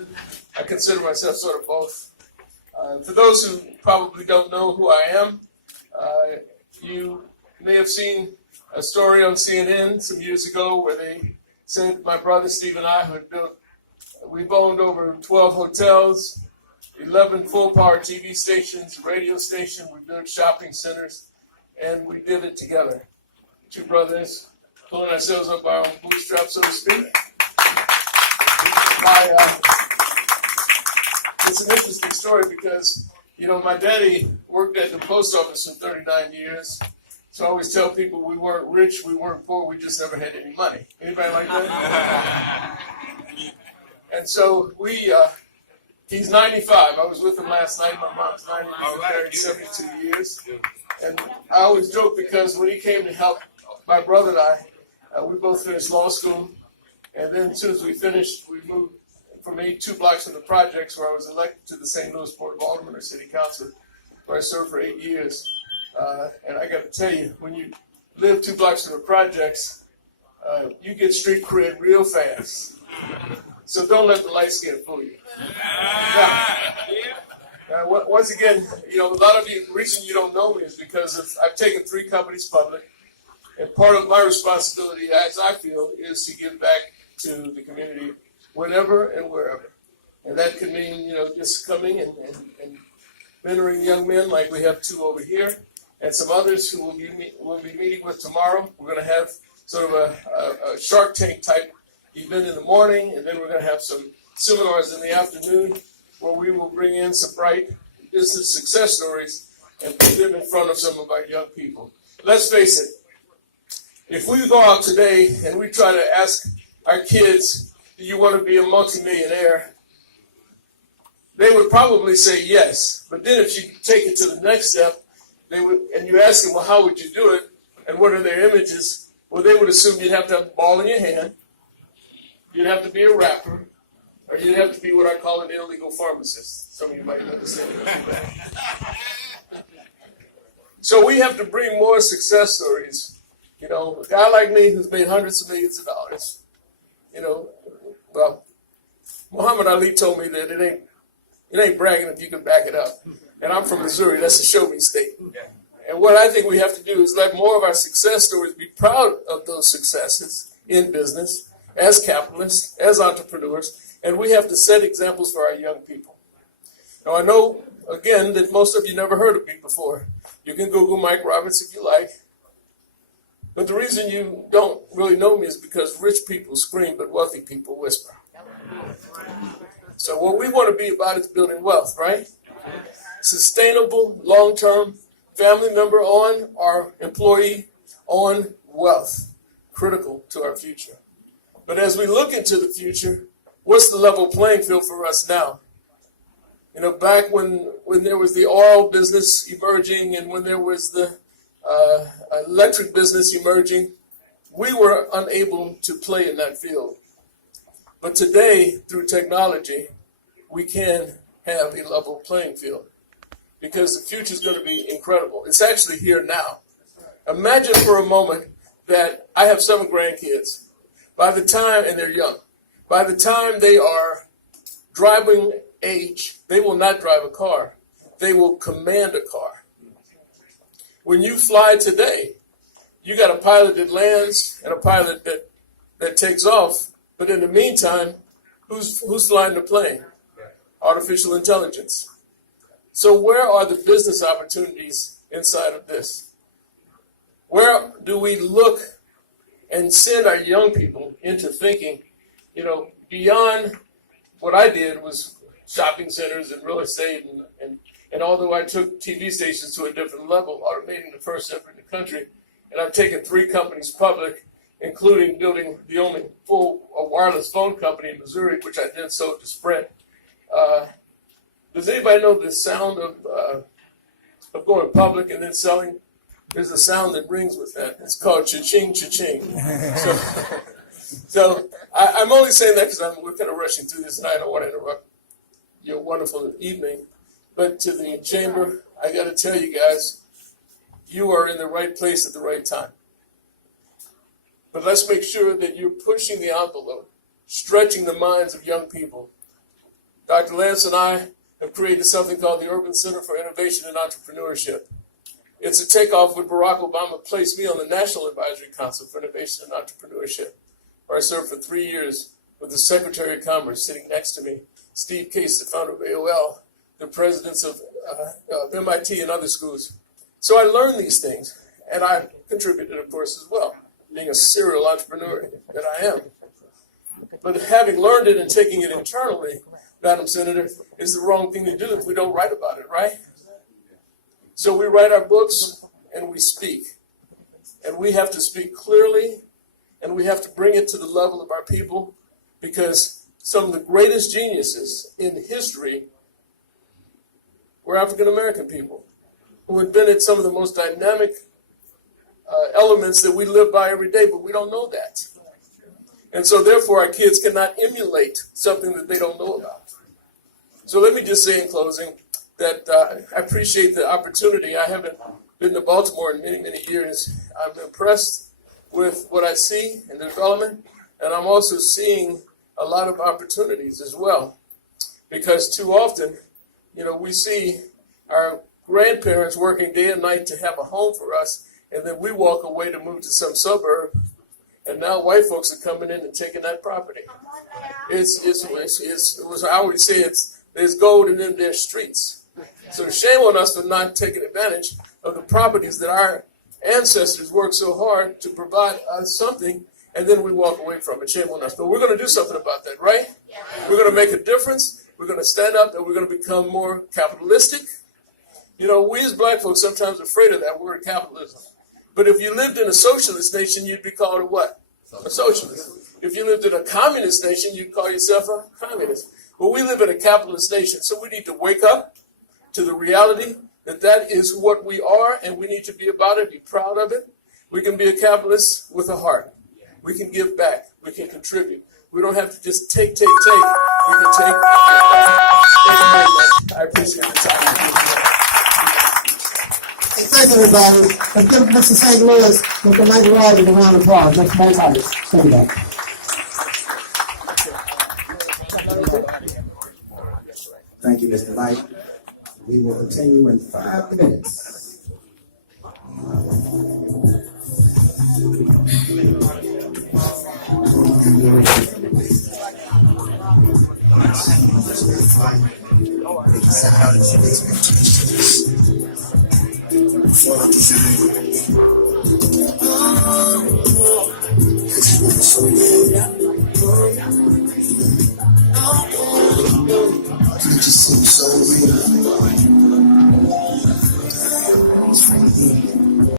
I consider myself sort of both. For those who probably don't know who I am, you may have seen a story on CNN some years ago where they said my brother Steve and I we've owned over 12 hotels, 11 full-power TV stations, radio station, we built shopping centers, and we did it together. Two brothers pulling ourselves up our own bootstraps, so to speak. It's an interesting story because, my daddy worked at the post office for 39 years. So I always tell people we weren't rich, we weren't poor, we just never had any money. Anybody like that? And so he's 95. I was with him last night. My mom's 90, we've been married 72 years. And I always joke because when he came to help my brother and I, we both finished law school. And then as soon as we finished, we moved for me 2 blocks from the projects where I was elected to the St. Louis Board of Aldermen or City Council, where I served for 8 years. And I got to tell you, when you live 2 blocks from the projects, you get street cred real fast. So don't let the light skin fool you. Now, once again, a lot of you, the reason you don't know me is because I've taken 3 companies public. And part of my responsibility, as I feel, is to give back to the community whenever and wherever. And that could mean, just coming and mentoring young men like we have 2 over here, and some others who we'll be meeting with tomorrow. We're going to have sort of a Shark Tank type event in the morning, and then we're going to have some seminars in the afternoon where we will bring in some bright business success stories and put them in front of some of our young people. Let's face it, if we go out today and we try to ask our kids, do you want to be a multimillionaire? They would probably say yes. But then if you take it to the next step, and you ask them, well, how would you do it? And what are their images? Well, they would assume you'd have to have a ball in your hand, you'd have to be a rapper, or you'd have to be what I call an illegal pharmacist. Some of you might understand that. So we have to bring more success stories. A guy like me who's made hundreds of millions of dollars, well, Muhammad Ali told me that it ain't bragging if you can back it up. And I'm from Missouri, that's a show me state. And what I think we have to do is let more of our success stories be proud of those successes in business, as capitalists, as entrepreneurs, and we have to set examples for our young people. Now I know, again, that most of you never heard of me before. You can Google Mike Roberts if you like. But the reason you don't really know me is because rich people scream, but wealthy people whisper. So what we want to be about is building wealth, right? Sustainable, long-term, family member on or employee on wealth. Critical to our future. But as we look into the future, what's the level playing field for us now? Back when there was the oil business emerging and when there was the electric business emerging, we were unable to play in that field. But today, through technology, we can have a level playing field because the future is going to be incredible. It's actually here now. Imagine for a moment that I have 7 grandkids. And they're young. By the time they are driving age, they will not drive a car. They will command a car. When you fly today, you got a pilot that lands and a pilot that takes off. But in the meantime, who's flying the plane? Artificial intelligence. So where are the business opportunities inside of this? Where do we look and send our young people into thinking, beyond what I did was shopping centers and real estate and although I took TV stations to a different level, automating the first ever in the country, and I've taken 3 companies public, including building the only full wireless phone company in Missouri, which I then sold to Sprint. Does anybody know the sound of going public and then selling? There's a sound that rings with that. It's called cha-ching, cha-ching. So I'm only saying that because we're kind of rushing through this, and I don't want to interrupt your wonderful evening. But to the chamber, I got to tell you guys, you are in the right place at the right time. But let's make sure that you're pushing the envelope, stretching the minds of young people Dr. Lance and I have created something called the Urban Center for Innovation and Entrepreneurship. It's a takeoff when Barack Obama placed me on the National Advisory Council for Innovation and Entrepreneurship, where I served for 3 years with the Secretary of Commerce sitting next to me, Steve Case, the founder of AOL, the presidents of MIT and other schools. So I learned these things, and I contributed, of course, as well, being a serial entrepreneur that I am. But having learned it and taking it internally, Madam Senator, is the wrong thing to do if we don't write about it, right? So we write our books and we speak. And we have to speak clearly, and we have to bring it to the level of our people, because some of the greatest geniuses in history were African American people who invented some of the most dynamic elements that we live by every day, but we don't know that. And so therefore our kids cannot emulate something that they don't know about. So let me just say in closing that I appreciate the opportunity. I haven't been to Baltimore in many, many years. I'm impressed with what I see in the development, and I'm also seeing a lot of opportunities as well. Because too often, we see our grandparents working day and night to have a home for us, and then we walk away to move to some suburb, and now white folks are coming in and taking that property. I always say there's gold and then there's streets. So shame on us for not taking advantage of the properties that our ancestors worked so hard to provide us something, and then we walk away from it. Shame on us. But we're going to do something about that, right? Yeah. We're going to make a difference. We're going to stand up, and we're going to become more capitalistic. We as black folks sometimes are afraid of that word, capitalism. But if you lived in a socialist nation, you'd be called a what? A socialist. If you lived in a communist nation, you'd call yourself a communist. But we live in a capitalist nation, so we need to wake up to the reality that that is what we are, and we need to be about it, be proud of it. We can be a capitalist with a heart. We can give back. We can contribute. We don't have to just take. We can take. I appreciate the time. Thanks, everybody. Let's give Mr. St. Louis, Mr. Mike Rogers, a round of applause. Mr. Mike Rogers. Thank you, guys. Thank you, Mr. Knight. We will continue in 5 minutes. You just seem so real.